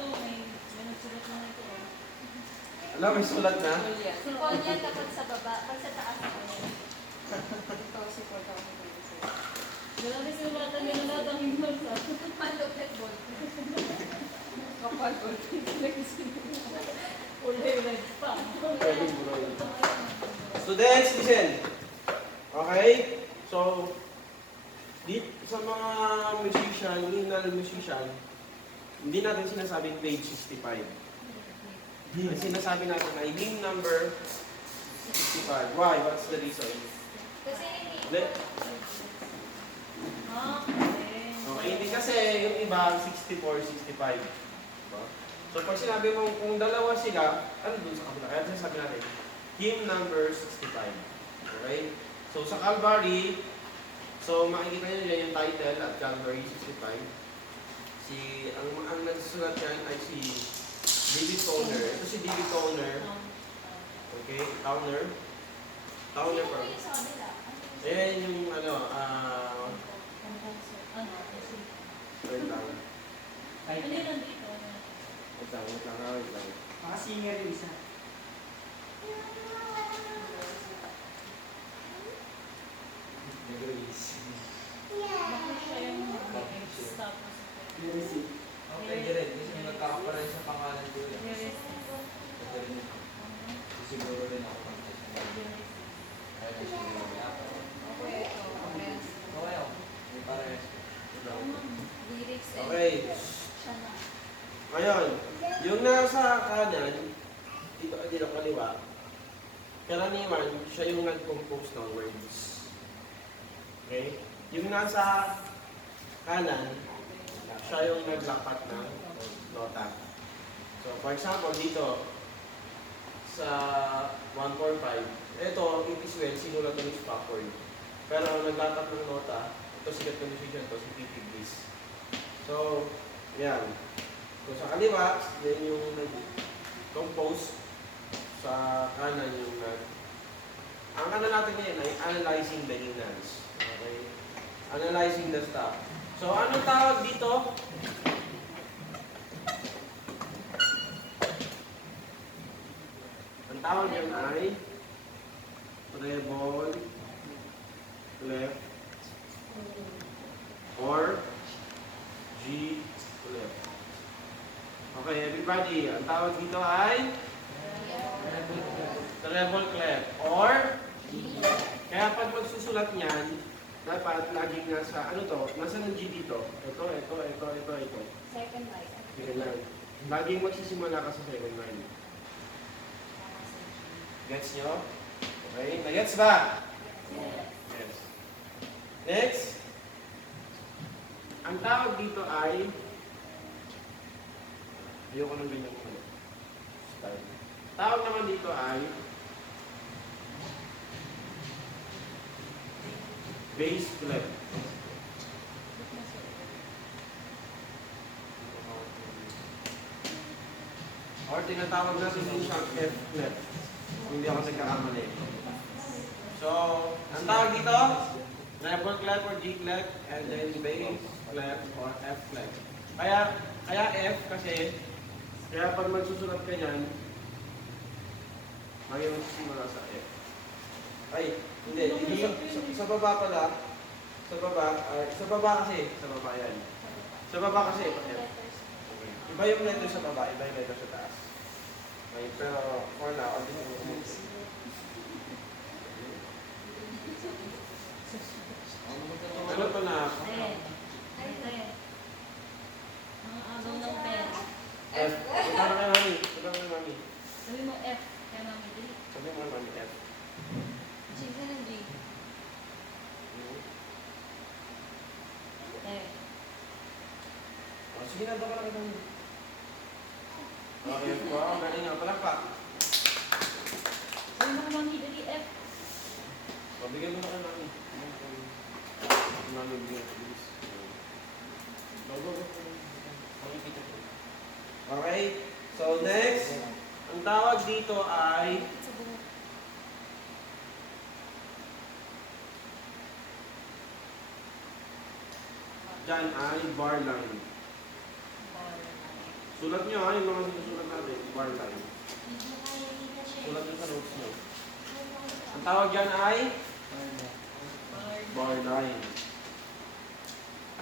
ito, may nagsulat na ito. Alam, may sulat na? Si Paul yan kapag sa baba, pag sa taas ako yan. Ito si Paul ako sa Grabe sulatan nila lahat ang himnos. Malupit ball. Kapal ball. Ulay red pa. Students, listen. Okay? So, sa mga musician, liminal musician, hindi natin sinasabing page 65. Ang sinasabi natin ay hymn number 65. Why? What's the reason? Kasi Okay, hindi kasi yung iba 64, 65. Diba? So pag sinabi mo kung dalawa sila, ano dun sa kabila? Kaya sinasabi natin, hymn number 65. Okay? So sa Calvary, so makikita nyo dyan yung title at Calvary 65. Ang nagsusulat yan ay si David Toner. Ito si David Toner. Okay, Toner. Toner pa. Ayan yung wait lang. Ano yun nandito? Wait lang. Mga singer yung isa. Bakit siya yung stop mo sa Lyrics. Okay, direct. Kasi may nagkakaparan sa pangalan ko yan. Siguro rin ako mag-test. Kaya kasi siguro may ako. Okay, ito. Parehas. Okay ako. May parehas. Lyrics and Okay. siya na. Ngayon, yung nasa kanan, dito kaliwa, karaniwan, siya yung nag-compose ng words. Okay? Yung nasa kanan, siya yung naglapat ng nota. So, for example, dito, sa 145, ito, it is well, sinulat ko ni Spafford. Pero naglapat ng nota, ito si Gat Musician, ito si P.P. Bliss. So, yan. So, sa kaliwa, yan yung nag-compose. Sa kanan yung ang ano natin ngayon ay analyzing the hymnals. Okay? Analyzing the stuff. So, anong tawag dito? Ang tawag yan ay treble, left, or G left. Okay, everybody, ang tawag dito ay treble clef or kaya pag magsusulat niyan, dapat laging nasa, ano to, nasa ng G dito. Ito. Second line. Second line. Laging magsisimula ka sa second line. Gets nyo? Okay, na-gets ba? Yes. Next. Ang tawag dito ay ayoko ng ganyan ko. Style. Tawag naman dito ay bass clef. Or tinatawag natin yung siyang F clef. Kung hindi ako nagkakamali. So, ang tawag dito, treble clef or G clef, and then bass clef or F clef. Kaya F kasi, kaya pag magsusulat ka niyan, ngayon simula sa F. Ay, hindi sa baba pala. Sa baba kasi, sa baba yan. Sa baba kasi, F. Okay. Iba yung letter sa baba, iba yung letter sa taas. Okay, pero for now, I'll just move it. Ano to na? Ang agaw ng pen. F. Ito na kay mami. Sabi mo F. Kaya mami, dali. Sabi mo kay mami, F. Sige ng G. Oh, sige na, baka lang ito. Okay, wow, galing nga. Palakpak. Sabi mo kay mami, dali F. Pabigyan mo na kay mami. Mami, bigyan ko. Bilis. Go. Makikita ko. Okay, so next, ang tawag dito ay dyan ay bar line. Sulat nyo ha, yung mga sinusulat natin, bar line. Sulat nyo sa notes nyo. Ang tawag dyan ay bar line.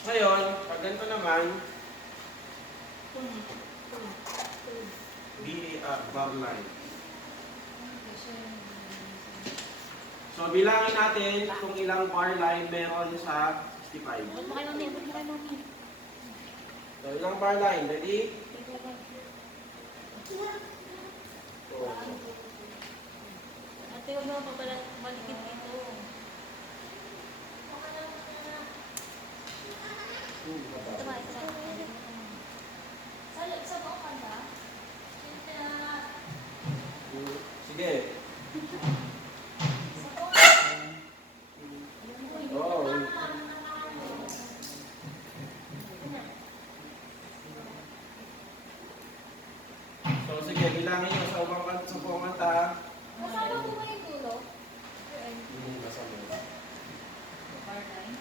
Ngayon, pag ganito naman, bar line. So, bilangin natin kung ilang bar line meron sa 65. So, ilang bar line? Ready? Oh. Ate, huwag naman pa pala malikid dito. Ito ba, ito ba? Sa buong kanta? Sige. Sa buong kanta? Oh. So, sige, bilangin nyo sa buong kanta. Kasama ko ba yung dulo? Kasama. Bar line.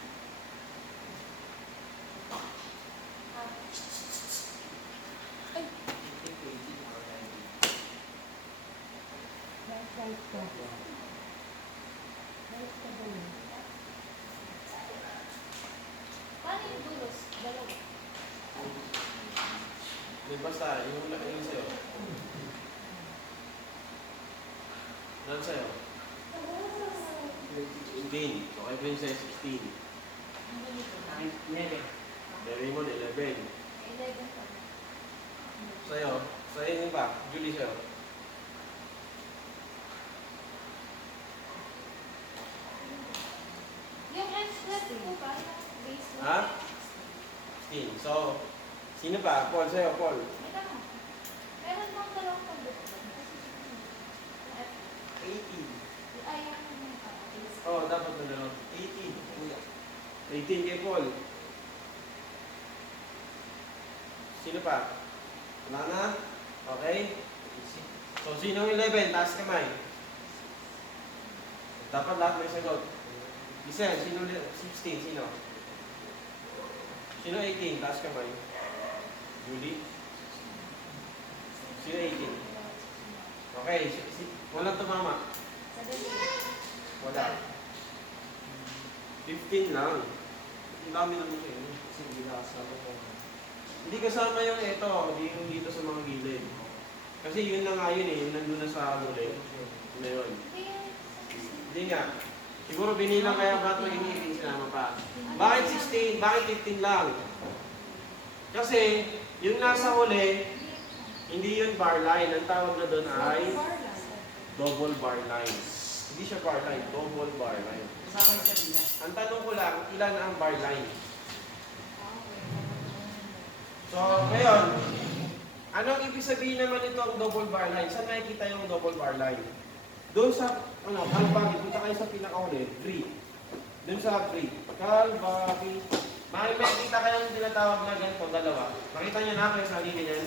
Paano yung dulos? Dalawa. Di basta, yung sa'yo. Ano sa'yo? 16. Okay, princess, 16. Raymond, 11. 11 pa. Sa'yo? Sa'yo yun ba? Julie, sa'yo? Yung express ko ba? Yung base mo? Ha? 16. So, sino pa? Paul, sa'yo, Paul. May tama. Meron bang dalawang pagbuto? 18. Ay, yung Oh, dapat na lang. 18. 18 kay Paul. Sino pa? Wala na? Okay? So, sino yung 11? Taas kamay. Dapat lahat may sagot. Isa, sino 16? Sino? Sino 18? Taas kamay. Julie? Sino 18? Okay, walang tumama. Wala. 15 lang. Ang dami naman siya yun. Hindi kasama yung ito, hindi yung dito sa mga gilid. Kasi yun na nga yun eh, yung nandun na sa muli. Yun na yun. Hindi nga. Siguro binilang kaya ba't maging 18 sinama pa? Bakit 16? Bakit 15 lang? Kasi yung nasa huli, hindi yun bar line. Ang tawag na doon ay double bar lines. Hindi siya bar line, double bar line. Ang tanong ko lang, ilan ang bar line? So, ngayon, anong ibig sabihin naman ito ang double bar line? Saan nakikita yung double bar line? Doon sa, Calvary, punta kayo sa pinaka-uli, 3. Doon sa 3. Calvary. May makikita kayong tinatawag na ganito, dalawa. Nakita niyo na kayo sa sarili niyan?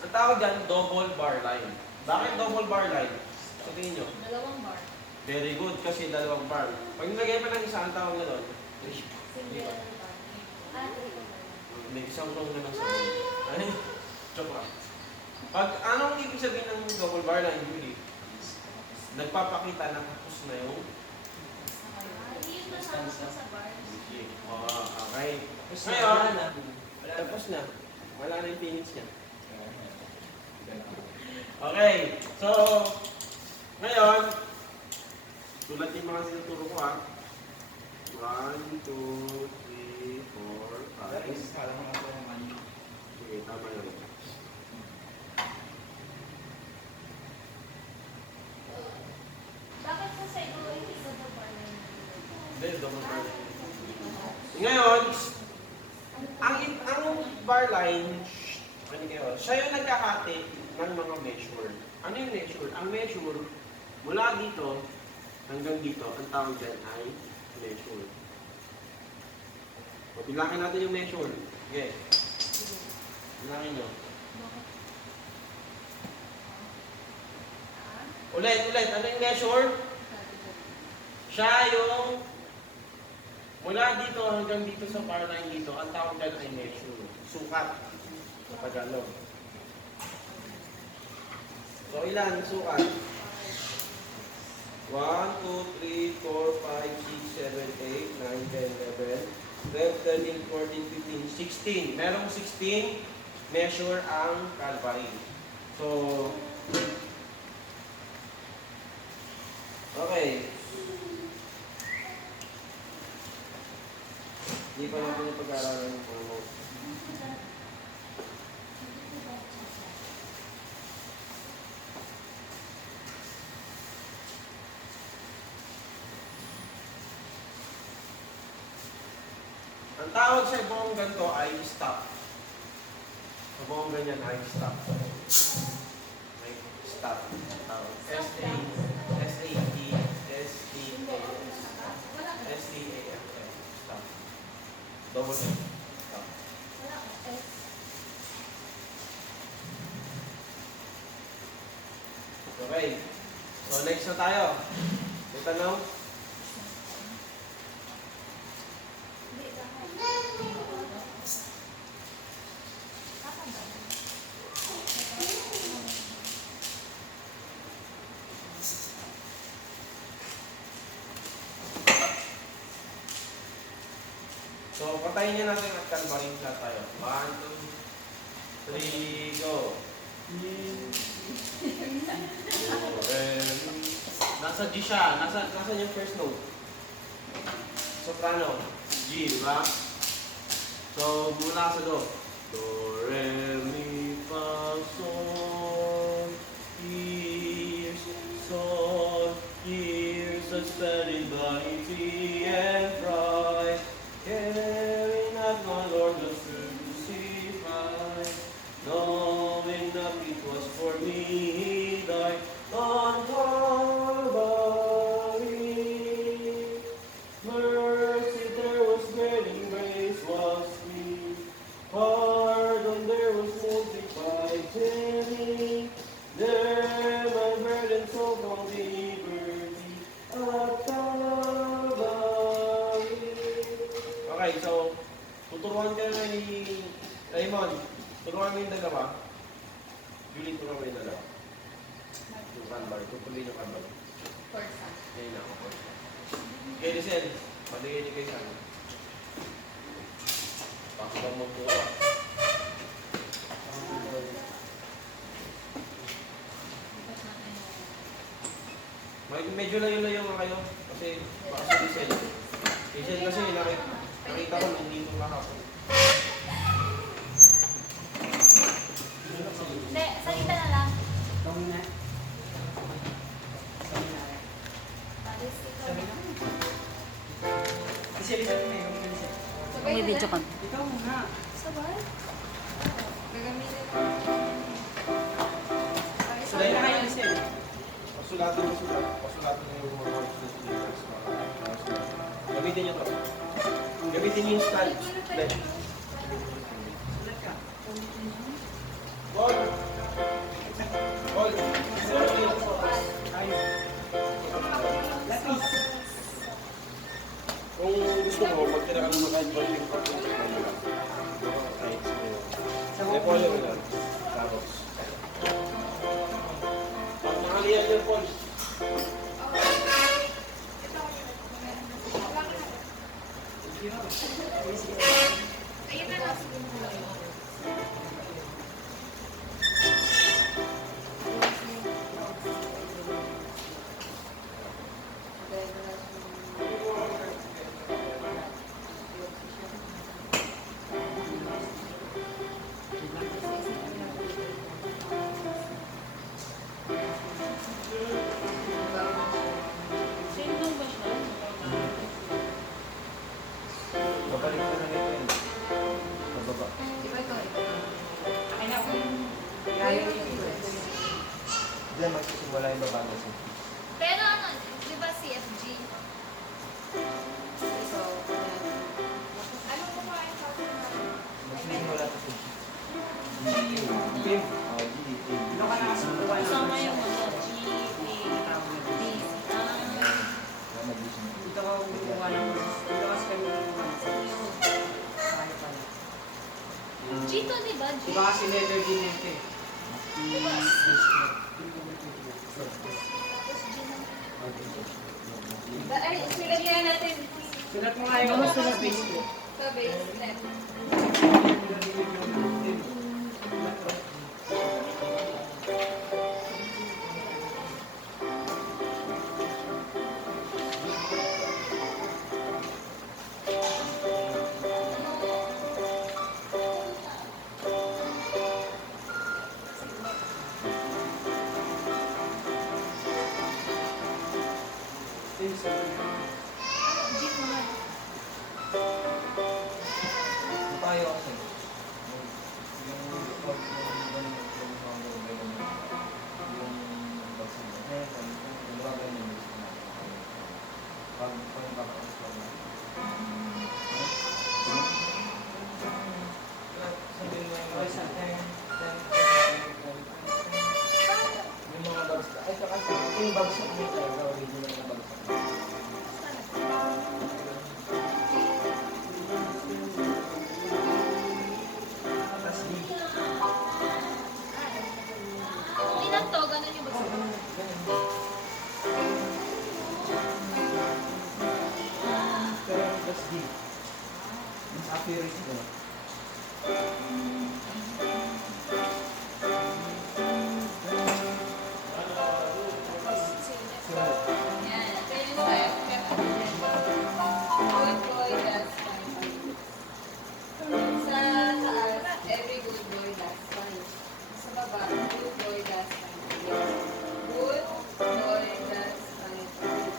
Ang tawag dyan, double bar line. Bakit double bar line? Sa tingin nyo? Dalawang bar. Very good, kasi dalawang bar. Pag nilagay pa ng isa, ang tawag na doon, Single bar. may isang row na lang sa doon. Ay, joke lang. Pag anong ibig sabihin ng double bar line, Julie? Nagpapakita na tapos na yung Yun na sa bar. oh, okay. Ngayon, tapos na. Wala na yung finish niya. Okay, so, ngayon, tulad yung mga sinuturo ko ha. 1, 2, 3, 4, 5. Sige, tama na rin. Bakit po sa ito hindi double bar line? Hindi, double bar line. Ngayon, ang bar line, ano kayo, siya yung nagkahati ng mga measure. Ano yung measure? Ang measure, mula dito hanggang dito, ang tawag dyan ay measure. O, bilangin natin yung measure. Okay. Bilangin nyo. Ulit. Ano yung measure? Siya yung mula dito hanggang dito sa bar line dito, ang tawag dyan ay measure. Sukat. Tagalog. So, ilan sukat? 1, 2, 3, 4, 5, 6, 7, 8, 9, 10, 11, 12, 13, 14, 15, 16. Merong 16 measure ang Calvary. So, okay. Hindi pa natin yung pag-aaralan ng mga notes. Ang tawag sa buong ganito ay stop. Sa buong ganyan ay stop. Ay stop. Tawag. S-A-S-A-T S-T-A-S S-T-A-F-F. Stop. Double S. Stop. Okay. So next na tayo. May tanong? So, patayin niya natin at Calvary lahat tayo. 1, 2, 3, go! Nasa G siya. Nasa yung first note. Soprano. G, di ba? So, mula sa Do. Do, Re, Mi, Fa, Sol. Here's Sol. Here's a standing by tea and fry. Caring at my Lord was crucified, knowing that it was for me he died on Calvary. Mercy there was great and grace was free. Pardon there was multiplied to me. There my burden so from liberty at Calvary. Okay, so, tuturuan ka na ni Raymond. Turuan mo yung dalawa. Julie, turuan mo yung dalawa. Yung Calvary. Tutuloy yung Calvary. Ngayon na ako. Okay, listen. Maligay niyo kayo sa akin. Bakit ang magturo? Medyo layo-layo nga kayo. Kasi, baka sa Listen. Listen kasi, nakita ko nandito kahapon. Hindi, salita na lang. Alis ikaw. May video ka. Ikaw nga. Sabay? Gagamitin mo. Sulay na kayo, Sir. Pasulatin mo sila. Pasulatin mo yung mga words na sinilas. Gamitin nyo to. Gamitin nyo yung stand. Left. Sulat ka. Paul! Paul! Meron kayo sa focus. Ayun. Lapis. Kung gusto mo, magtira ka ng mag-advance yung pag-ibig mo lang. Kahit Sa may polo mo lang. Tapos. Pag nakaliyan yung Paul. Ayun na lang. Same lang ba siya? Babalik ko na nito yun. Bababa. Di ba ito? Akin na ako. Layo ito. Diyan magsisimula yung baba na siya. Pero ano, di ba CFG? Ito. Anong kumain sa Magsisimula ito siya. Team. Oh, G. Team. Ano ka nakasukuha lang? Kasama yung ano, G, A, D. Mag-issue na. Dito ka kukuha lang. Dito ka sa kami kukuha. Ay, pala. G to, di ba? G? Diba kasi letter D nito eh. Ay, sigat kaya natin Sulat mo nga yung sa Facebook. sa base left. G mo na. Tayo kasi. Yung baksin mo. Yung bagay mo yung gusto natin. Pag nakakaas ka na. Sabihin mo yung Okay, sa 10. yung mga bagsak. Ay, kasi yung bagsak mo talaga, original na bagsak. Tapos D. Ilan to? Ganun yung bagsak. Pero tapos D. Yung sa accuracy ko. Sulat. Yan. Ito yung style. Good boy does fine. Sa taas, every good boy does fine. Sa baba, good boy does fine. Good boy does fine.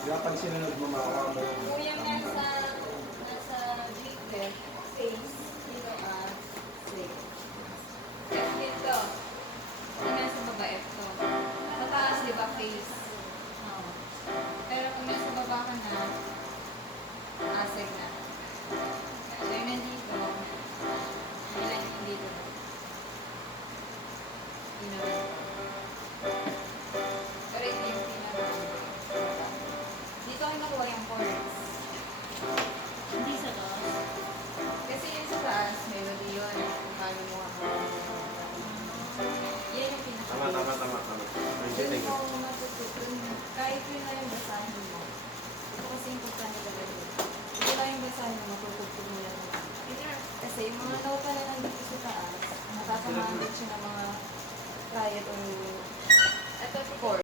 Kaya pag sinunod mo makakuha mo. Kung yung nasa dito, face, dito safe. F dito. Yung nasa baba, F to. Sa taas, di ba, face?